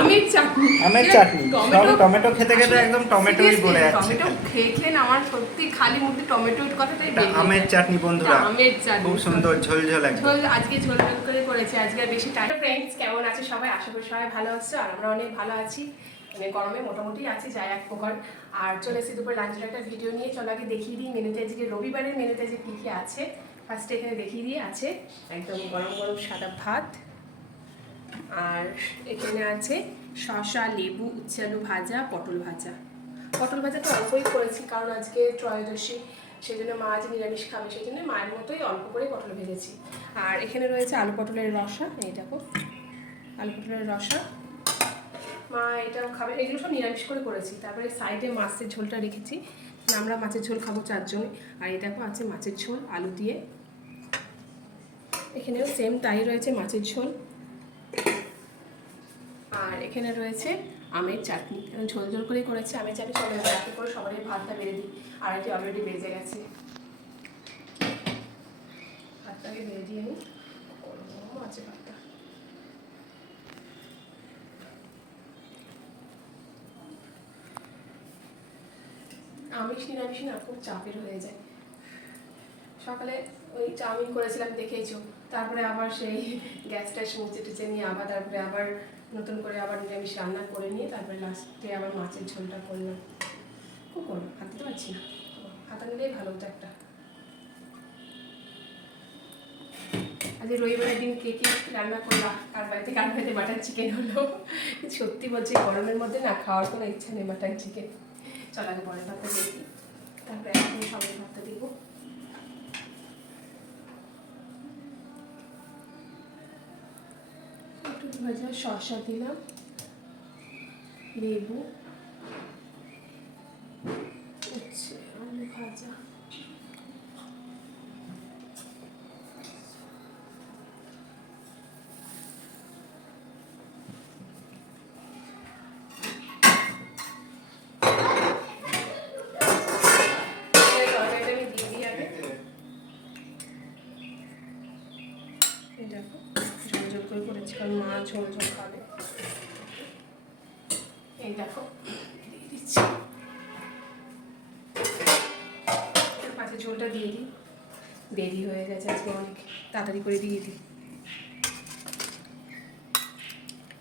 আমের চাটনি সব টমেটো খেতে খেতে একদম টমেটোই বলে যাচ্ছে। টমেটো খেয়ে আমার সত্যি খালি মুখে টমেটোর কথাটাই আমের চাটনি বন্ধুরা, আমের চাটনি খুব সুন্দর ঝোল ঝোল একদম। ঝোল আজকে ঝোল ঝোল করে করেছে আজকে বেশি টাইম। ফ্রেন্ডস কেমন আছে সবাই? আশা করি সবাই ভালো আছো আর আমরা অনেক ভালো আছি। মানে গরমে মোটামুটি আছি যাই এক প্রকার। আর চলে এসেছি দুপুরে লাঞ্চের একটা ভিডিও নিয়ে। চলো আগে দেখিয়ে দিই মেনুতে আজকে রবিবারের মেনুতে যে কী কী আছে। ফার্স্টে এখানে দেখিয়ে দিয়ে আছে একদম গরম গরম সাদা ভাত, আর এখানে আছে শসা, লেবু, উচ্ছে আলু ভাজা, পটল ভাজা। পটল ভাজাটা অল্পই করেছি কারণ আজকে ত্রয়োদশী, সেই জন্য মা আজ নিরামিষ খাবে, সেই জন্য মায়ের মতোই অল্প করে পটল ভেজেছি। আর এখানে রয়েছে আলু পটলের রসা, এই দেখো আলু পটলের রসা, মা এটাও খাবে। এগুলো সব নিরামিষ করে করেছি। তারপরে সাইডে মাছের ঝোলটা রেখেছি, আমরা মাছের ঝোল খাবো 4 জনে। আর এই দেখো আছে মাছের ঝোল আলু দিয়ে, এখানেও সেম তাই রয়েছে মাছের ঝোল। আর এখানে রয়েছে আমের চাটনি, ঝোল ঝোল করেই করেছি আমের চাটনি। সবাই রাতে করে সবাই ভাতটা বেড়ে দিই, আর এটি অলরেডি বেজে গেছে। ভাতটাকে বেড়ে দিয়ে নিই, গরম আছে ভাতটা। আমিষ নিরামিষ না খুব চাপের হয়ে যায়। সকালে ওই চাউমিন করেছিলাম দেখেইছো, তারপরে আবার সেই গ্যাস ট্যাস মুছে টুচে নিয়ে আবার তারপরে আবার নতুন করে আবার নিরামিষ রান্না করে নিয়ে তারপরে লাস্টে আবার মাছের ঝোলটা করলাম। খুব করবো, হাত দিতে পারছি না, হাতা নিলেই ভালো হতো একটা। আজ রবিবারের দিন কে কে রান্না করলাম, কার বাড়িতে বাটার চিকেন হলো। সত্যি বলছি গরমের মধ্যে না খাওয়ার কোনো ইচ্ছা নেই বাটার চিকেন। চল আগে পরের ভাতটা দেখি, তারপরে এখন সবাই ভাতটা দিব। একটু ভাজা শসা দিলাম, লেবু, উচ্ছে আলু ভাজা, দেখো ঝোল ঝোল করে করেছি কারণ মা ঝোল ঝোল খাবে। এই দেখো দিয়ে দিচ্ছি, পাশে ঝোলটা দিয়ে দিই, দেরি হয়ে গেছে আজকে অনেক, তাড়াতাড়ি করে দিয়ে দিই।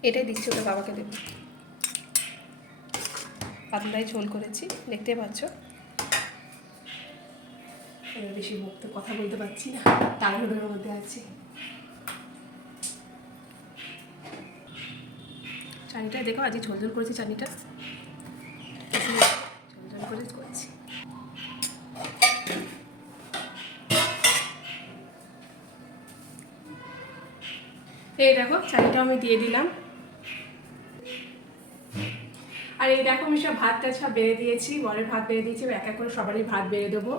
এটাই দিচ্ছি, ওটা বাবাকে দেবো। পাতলাই ঝোল করেছি দেখতে পাচ্ছ। বেশি মুক্ত কথা বলতে পারছি না, তাড়াহুড়োর মধ্যে আছি। চাটনিটা দেখো আজকে ঝোল ঝোল করেছি, চাটনিটা ঝোল ঝোল করে করেছি। এই দেখো চাটনিটা আমি দিয়ে দিলাম। আর এই দেখো আমি সব ভাতটা সব বেড়ে দিয়েছি, বরের ভাত বেড়ে দিয়েছি, এক এক করে সবারই ভাত বেড়ে দেবো।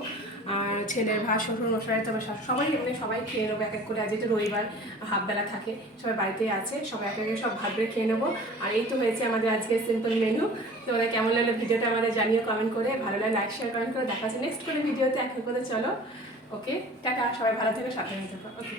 আর ছেলের ভাত, শ্বশুর মশাই, তবে সবাই মানে সবাই খেয়ে নেবো এক এক করে। আজ যেহেতু রবিবার হাফবেলা থাকে, সবাই বাড়িতেই আছে, সবাই এক একে সব ভাত বেড়ে খেয়ে নেবো। আর এই তো হয়েছে আমাদের আজকে সিম্পল মেনু। তো ওরা কেমন লাগলো ভিডিওটা আমাদের জানিও কমেন্ট করে, ভালো লাগে লাইক শেয়ার কমেন্ট করে। দেখা হচ্ছে নেক্সট করে ভিডিওতে। এখন করে চলো, ওকে টাটা, সবাই ভালো থেকো, সাবধানে থেকো, ওকে।